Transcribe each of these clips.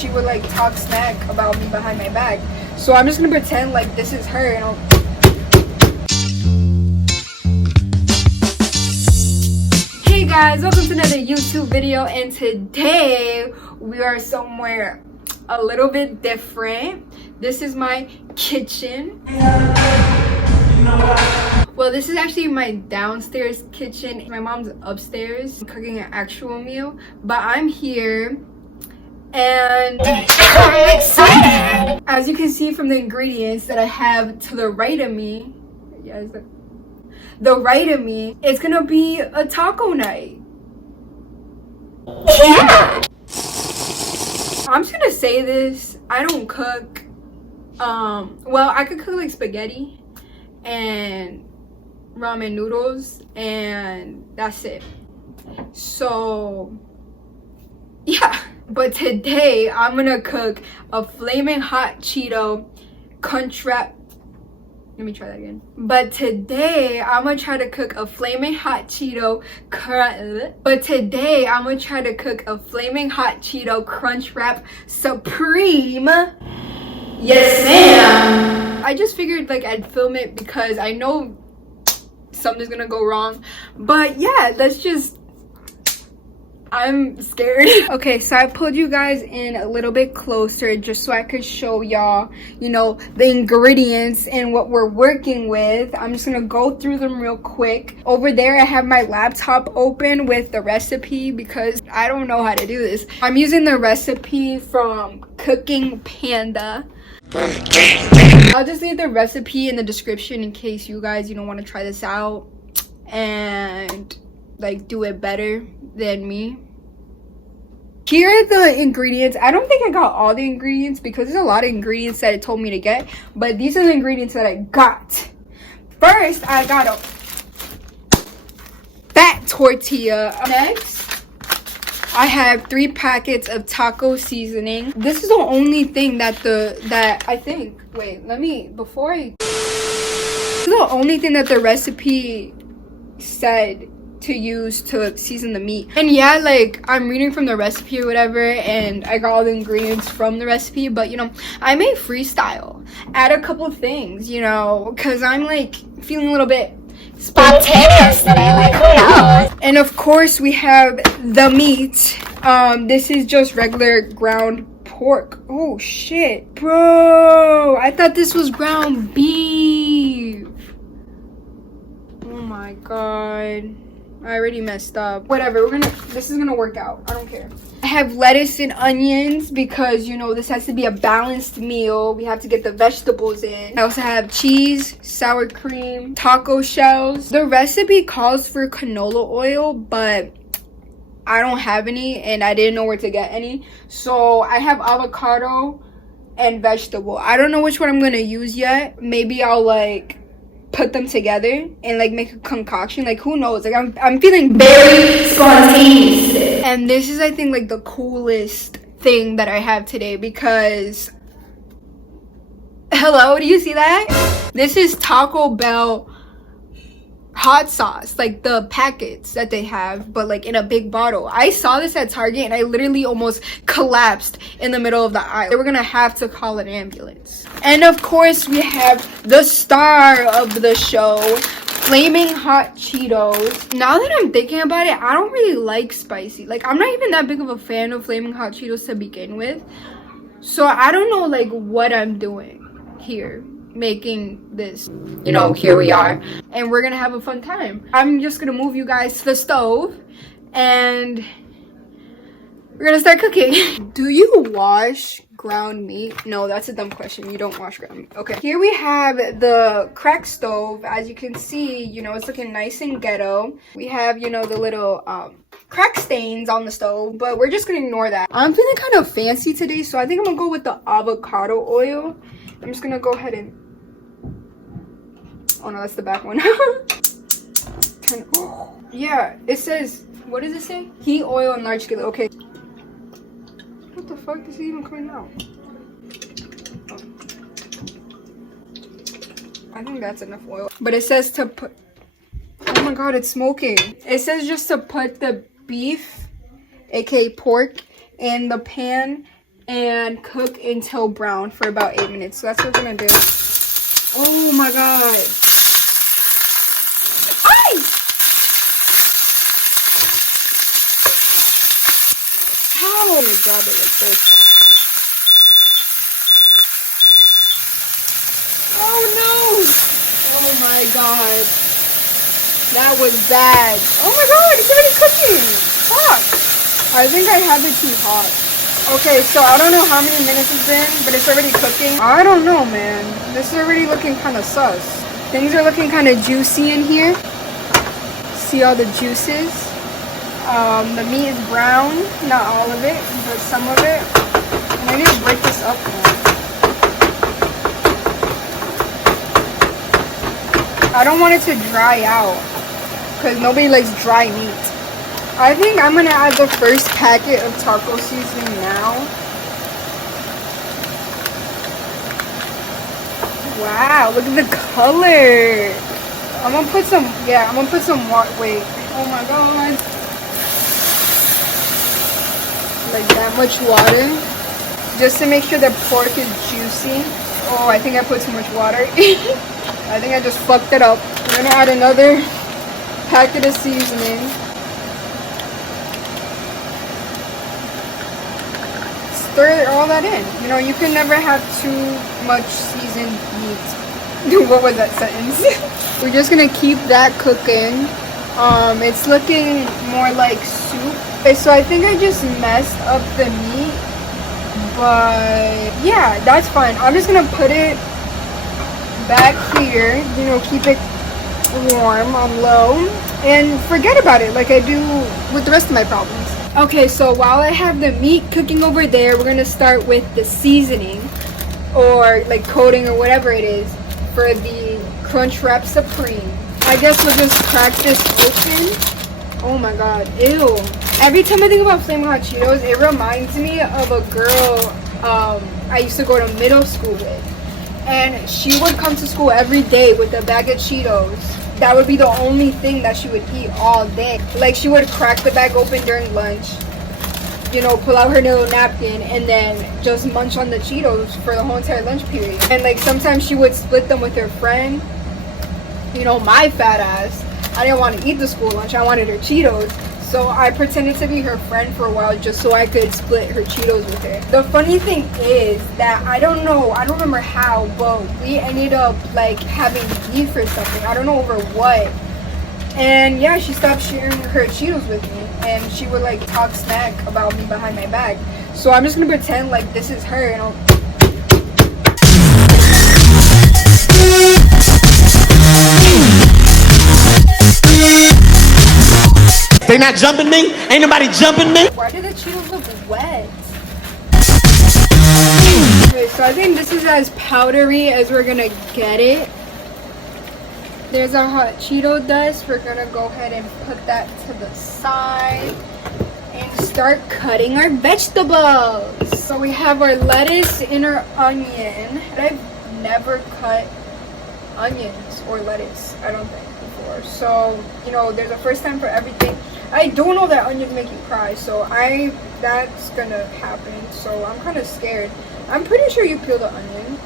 she would like talk smack about me behind my back. So I'm just gonna pretend like this is her and Hey guys, welcome to another YouTube video, and today we are somewhere a little bit different. This is my kitchen. Well, this is actually my downstairs kitchen. My mom's upstairs cooking an actual meal, but I'm here and I'm excited. As you can see from the ingredients that I have to the right of me, the right of me, it's gonna be a taco night. Yeah. I'm just gonna say this, I don't cook. Well, I could cook like spaghetti and ramen noodles, and that's it. So yeah, but today I'm gonna cook a flaming hot Cheeto crunch wrap. Let me try that again. But today I'm gonna try to cook a flaming hot Cheeto crunch wrap supreme. Yes ma'am. I just figured like I'd film it because I know something's gonna go wrong, but yeah, I'm scared. Okay, so I pulled you guys in a little bit closer just so I could show y'all, you know, the ingredients and what we're working with. I'm just gonna go through them real quick. Over there I have my laptop open with the recipe because I don't know how to do this. I'm using the recipe from Cooking Panda. I'll just leave the recipe in the description in case you guys, want to try this out and like do it better than me. Here are the ingredients. I don't think I got all the ingredients because there's a lot of ingredients that it told me to get, but these are the ingredients that I got. First, I got a fat tortilla. Next, I have 3 packets of taco seasoning. This is the only thing that the only thing that the recipe said to use to season the meat. And yeah, like I'm reading from the recipe or whatever, and I got all the ingredients from the recipe, but I may freestyle, add a couple things, because I'm like feeling a little bit spontaneous today, like who knows. And of course we have the meat. This is just regular ground pork. Oh shit, bro, I thought this was ground beef. Oh my god, I already messed up. Whatever, this is gonna work out. I don't care. I have lettuce and onions because this has to be a balanced meal. We have to get the vegetables in. I also have cheese, sour cream, taco shells. The recipe calls for canola oil, but I don't have any and I didn't know where to get any. So I have avocado and vegetable. I don't know which one I'm gonna use yet. Maybe I'll like put them together and like make a concoction, like who knows. Like I'm feeling very spontaneous today. And this is, I think, like the coolest thing that I have today because hello, do you see that? This is Taco Bell hot sauce, like the packets that they have, but like in a big bottle. I saw this at Target and I literally almost collapsed in the middle of the aisle. They were gonna have to call an ambulance. And of course we have the star of the show, flaming hot Cheetos. Now that I'm thinking about it, I don't really like spicy. Like I'm not even that big of a fan of flaming hot Cheetos to begin with, so I don't know like what I'm doing here making this. Here we are and we're gonna have a fun time. I'm just gonna move you guys to the stove and we're gonna start cooking. Do you wash ground meat? No, that's a dumb question. You don't wash ground meat. Okay, here we have the crack stove. As you can see, it's looking nice and ghetto. We have the little crack stains on the stove, but we're just gonna ignore that. I'm feeling kind of fancy today, so I think I'm gonna go with the avocado oil. I'm just gonna go ahead and, oh no, that's the back one. Yeah, it says, what does it say? Heat oil and large skillet. Okay. What the fuck is it even coming out? Oh. I think that's enough oil. But it says to put, oh my god, it's smoking. It says just to put the beef, aka pork, in the pan and cook until brown for about 8 minutes. So that's what we're gonna do. Oh my god. Ay! How? I'm gonna grab it like this. Oh no! Oh my god. That was bad. Oh my god, it's already cooking. Fuck. I think I have it too hot. Okay, so I don't know how many minutes it's been, but it's already cooking. I don't know, man. This is already looking kind of sus. Things are looking kind of juicy in here. See all the juices? The meat is brown. Not all of it, but some of it. And I need to break this up more. I don't want it to dry out, because nobody likes dry meat. I think I'm going to add the first packet of taco seasoning now. Wow, look at the color. I'm going to put some, I'm going to put some water. Wait, oh my god. Like that much water. Just to make sure the pork is juicy. Oh, I think I put too much water. I think I just fucked it up. I'm going to add another packet of seasoning. Stir all that in. You know, you can never have too much seasoned meat. What was that sentence? We're just gonna keep that cooking. It's looking more like soup. Okay, so I think I just messed up the meat, but yeah, that's fine. I'm just gonna put it back here. You know, keep it warm on low and forget about it like I do with the rest of my problems. Okay, so while I have the meat cooking over there, we're gonna start with the seasoning or like coating or whatever it is for the Crunchwrap Supreme. I guess we'll just crack this open. Oh my god, ew. Every time I think about Flamin' Hot Cheetos, it reminds me of a girl I used to go to middle school with. And she would come to school every day with a bag of Cheetos. That would be the only thing that she would eat all day. Like, she would crack the bag open during lunch, you know, pull out her little napkin, and then just munch on the Cheetos for the whole entire lunch period. And like, sometimes she would split them with her friend. You know, my fat ass, I didn't want to eat the school lunch. I wanted her Cheetos. So I pretended to be her friend for a while just so I could split her Cheetos with her. The funny thing is that I don't remember how, but we ended up like having beef or something. I don't know over what. And yeah, she stopped sharing her Cheetos with me, and she would like talk smack about me behind my back. So I'm just gonna pretend like this is her, and They not jumping me? Ain't nobody jumping me? Why do the Cheetos look wet? Okay, so I think this is as powdery as we're gonna get it. There's our hot Cheeto dust. We're gonna go ahead and put that to the side and start cutting our vegetables. So we have our lettuce and our onion. I've never cut onions or lettuce, I don't think, before. So, you know, there's a first time for everything. I don't know that onions make you cry, so that's gonna happen. So I'm kind of scared. I'm pretty sure you peel the onion.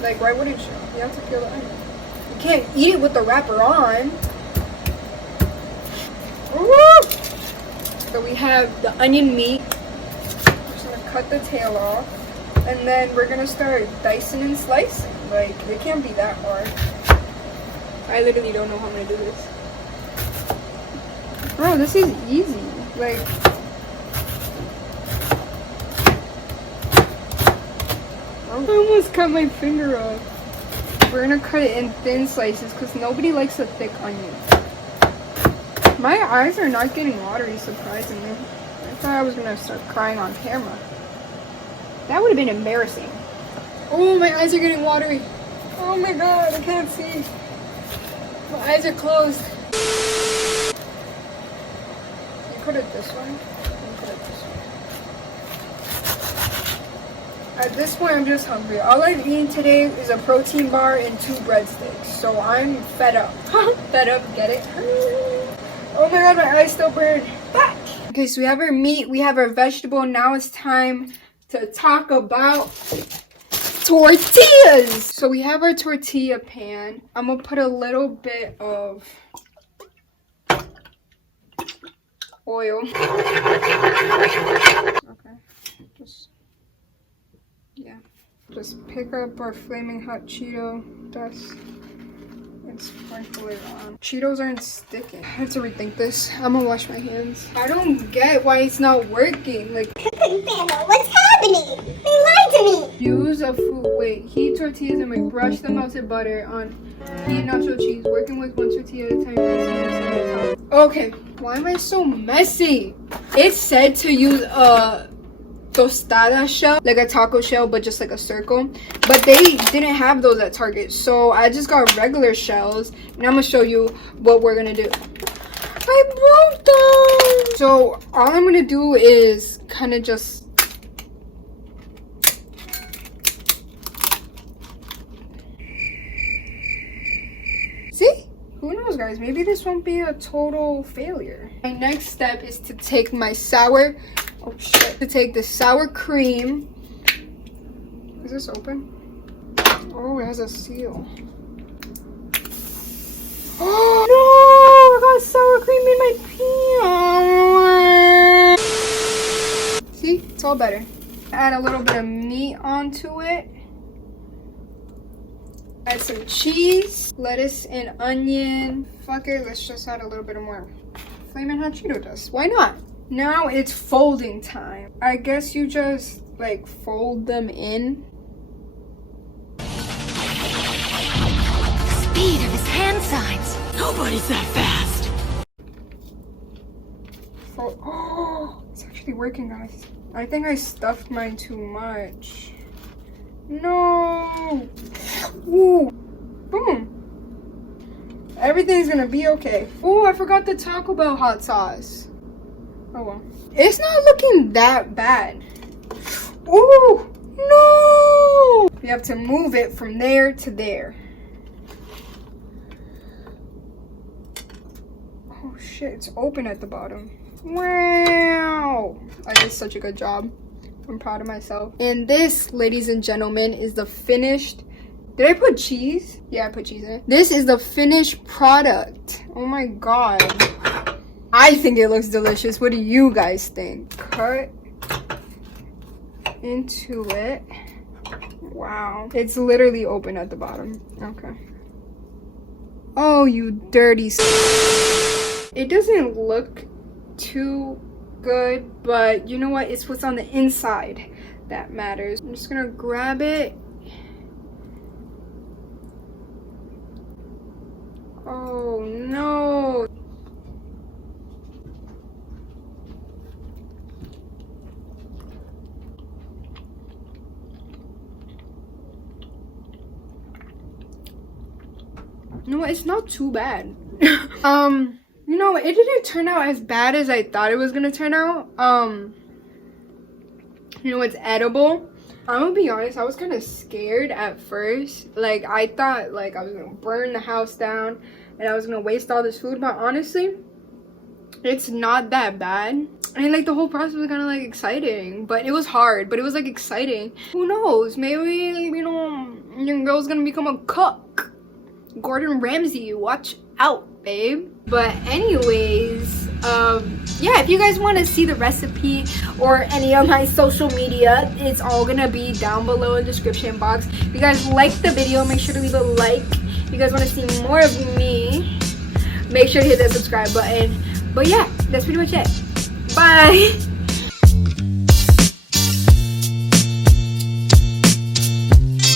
Like, why wouldn't you? You have to peel the onion. You can't eat it with the wrapper on. Woo! So we have the onion meat. I'm just gonna cut the tail off, and then we're gonna start dicing and slicing. Like, it can't be that hard. I literally don't know how I'm gonna do this. Bro, this is easy. Like, I almost cut my finger off. We're gonna cut it in thin slices because nobody likes a thick onion. My eyes are not getting watery, surprisingly. I thought I was gonna start crying on camera. That would have been embarrassing. Oh, my eyes are getting watery. Oh my god, I can't see. My eyes are closed. Put it this way. Put it this way. At this point, I'm just hungry. All I've eaten today is a protein bar and 2 breadsticks. So I'm fed up. Fed up, get it? Oh my god, my eyes still burn. Back! Okay, so we have our meat, we have our vegetable. Now it's time to talk about tortillas. So we have our tortilla pan. I'm gonna put a little bit of oil. Okay, just pick up our flaming hot Cheeto dust and sprinkle it on. Cheetos aren't sticking. I have to rethink this. I'm gonna wash my hands. I don't get why it's not working. Like, what's happening? They lied to me. Use a heat tortillas and make brush the melted butter on heat nacho cheese, working with one tortilla at a time. Okay, why am I so messy? It said to use a tostada shell, like a taco shell, but just like a circle. But they didn't have those at Target, so I just got regular shells, and I'm gonna show you what we're gonna do. I broke them. So all I'm gonna do is kind of just see? Who knows, guys? Maybe this won't be a total failure. My next step is to take my to take the sour cream. Is this open? Oh, it has a seal. Oh no! I got sour cream in my pan. See? It's all better. Add a little bit of meat onto it. Add some cheese, lettuce, and onion. Fuck it, let's just add a little bit of more flaming hot Cheeto dust. Why not? Now it's folding time. I guess you just like fold them in. Speed of his hand signs. Nobody's that fast. Oh, it's actually working, guys. I think I stuffed mine too much. No. Ooh. Boom. Everything's gonna be okay. Oh, I forgot the Taco Bell hot sauce. Oh well. It's not looking that bad. Ooh, no! We have to move it from there to there. Oh shit, it's open at the bottom. Wow! I did such a good job. I'm proud of myself. And this, ladies and gentlemen, is the finished... Did I put cheese? Yeah, I put cheese in it. This is the finished product. Oh my god. I think it looks delicious. What do you guys think? Cut into it. Wow. It's literally open at the bottom. Okay. Oh, you dirty It doesn't look too good, but you know what? It's what's on the inside that matters. I'm just gonna grab it. Oh no. No, it's not too bad. You know, it didn't turn out as bad as I thought it was gonna turn out. You know, it's edible. I'm gonna be honest, I was kind of scared at first. Like, I thought like I was gonna burn the house down and I was gonna waste all this food, but honestly, it's not that bad. And like the whole process was kind of like exciting, but it was hard, but it was like exciting. Who knows, maybe, you know, your girl's gonna become a cook. Gordon Ramsay, watch out, babe. But anyways, yeah, if you guys want to see the recipe or any of my social media, it's all gonna be down below in the description box. If you guys like the video, make sure to leave a like. If you guys want to see more of me, make sure to hit that subscribe button. But yeah, that's pretty much it. Bye.